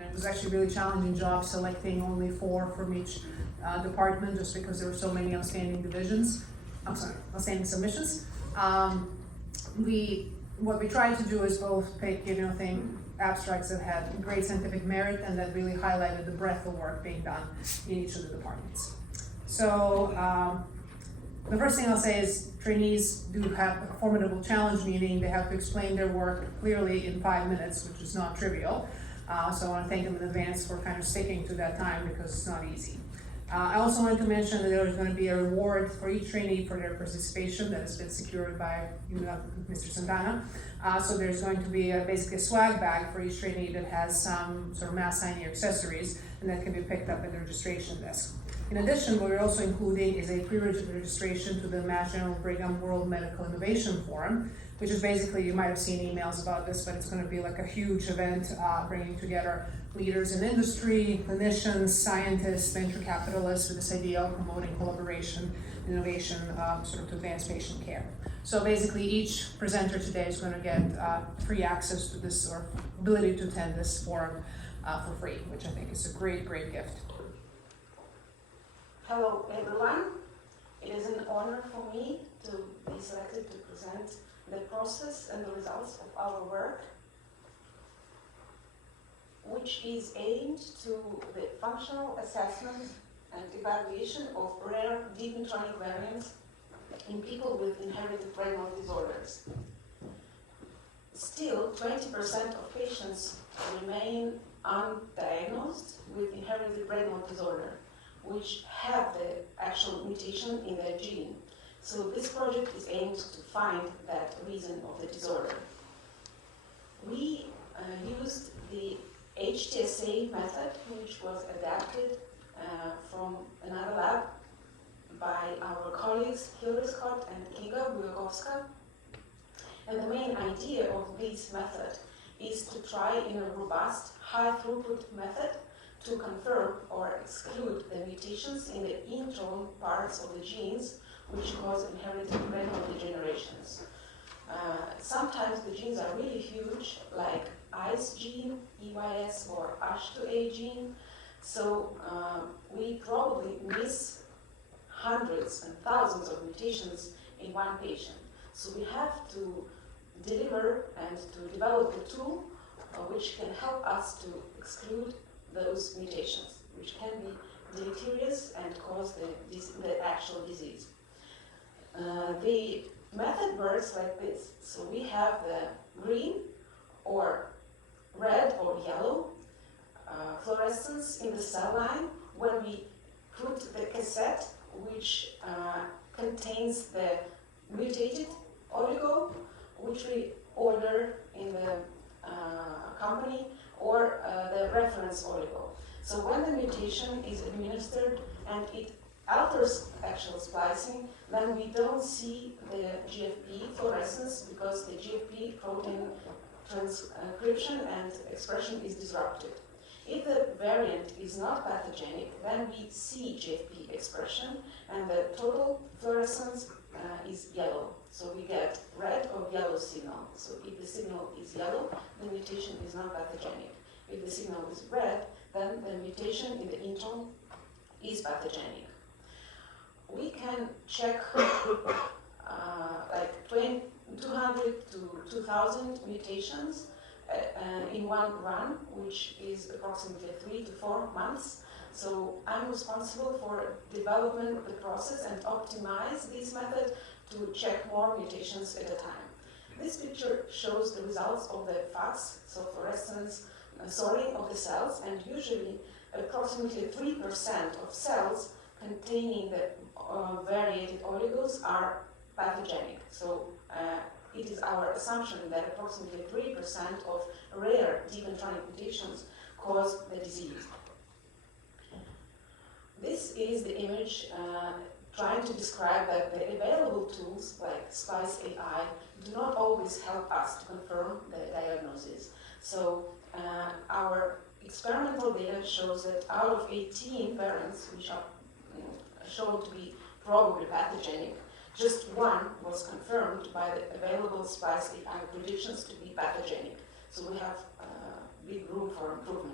It was actually a really challenging job selecting only 4 from each department, just because there were so many outstanding outstanding submissions. What we tried to do is both pick, abstracts that had great scientific merit and that really highlighted the breadth of work being done in each of the departments. So the first thing I'll say is trainees do have a formidable challenge, meaning they have to explain their work clearly in 5 minutes, which is not trivial. So I want to thank them in advance for kind of sticking to that time, because it's not easy. I also wanted to mention that there is going to be a reward for each trainee for their participation that has been secured by Mr. Santana. So there's going to be basically a swag bag for each trainee that has some sort of mass signing accessories, and that can be picked up at the registration desk. In addition, what we're also including is a pre-registration to the Mass General Brigham World Medical Innovation Forum, which is basically, you might have seen emails about this, but it's going to be like a huge event bringing together leaders in industry, clinicians, scientists, venture capitalists, with this idea of promoting collaboration, innovation, sort of to advance patient care. So basically, each presenter today is going to get free access to this, or ability to attend this forum for free, which I think is a great, great gift. Hello everyone. It is an honor for me to be selected to present the process and the results of our work, which is aimed to the functional assessment and evaluation of rare deep intronic variants in people with inherited brain disorders. Still, 20% of patients remain undiagnosed with inherited brain disorder, which have the actual mutation in their gene. So this project is aimed to find that reason of the disorder. We used the HTSA method, which was adapted from another lab by our colleagues Hilary Scott and Kinga Bujagowska. And the main idea of this method is to try in a robust, high-throughput method to confirm or exclude the mutations in the intron parts of the genes which cause inherited brain degenerations. Sometimes the genes are really huge, like ICE gene, EYS, or USH2A gene, so we probably miss hundreds and thousands of mutations in one patient. So we have to deliver and to develop a tool which can help us to exclude those mutations, which can be deleterious and cause the actual disease. The method works like this. So we have the green or red or yellow fluorescence in the cell line when we put the cassette, which contains the mutated oligo, which we order in the company, or the reference oligo. So when the mutation is administered and it alters actual splicing, then we don't see the GFP fluorescence, because the GFP protein transcription and expression is disrupted. If the variant is not pathogenic, then we see GFP expression and the total fluorescence is yellow. So we get red or yellow signal. So if the signal is yellow, the mutation is not pathogenic. If the signal is red, then the mutation in the intron is pathogenic. We can check like 200 to 2,000 mutations in one run, which is approximately 3 to 4 months. So I'm responsible for development the process and optimize this method to check more mutations at a time. This picture shows the results of the FACS, so fluorescence sorting of the cells, and usually approximately 3% of cells containing the variated oligos are pathogenic. So it is our assumption that approximately 3% of rare deep intronic mutations cause the disease. This is the image trying to describe that the available tools like Spice AI do not always help us to confirm the diagnosis. So our experimental data shows that out of 18 variants which are shown to be probably pathogenic, just one was confirmed by the available Spice AI predictions to be pathogenic. So we have big room for improvement.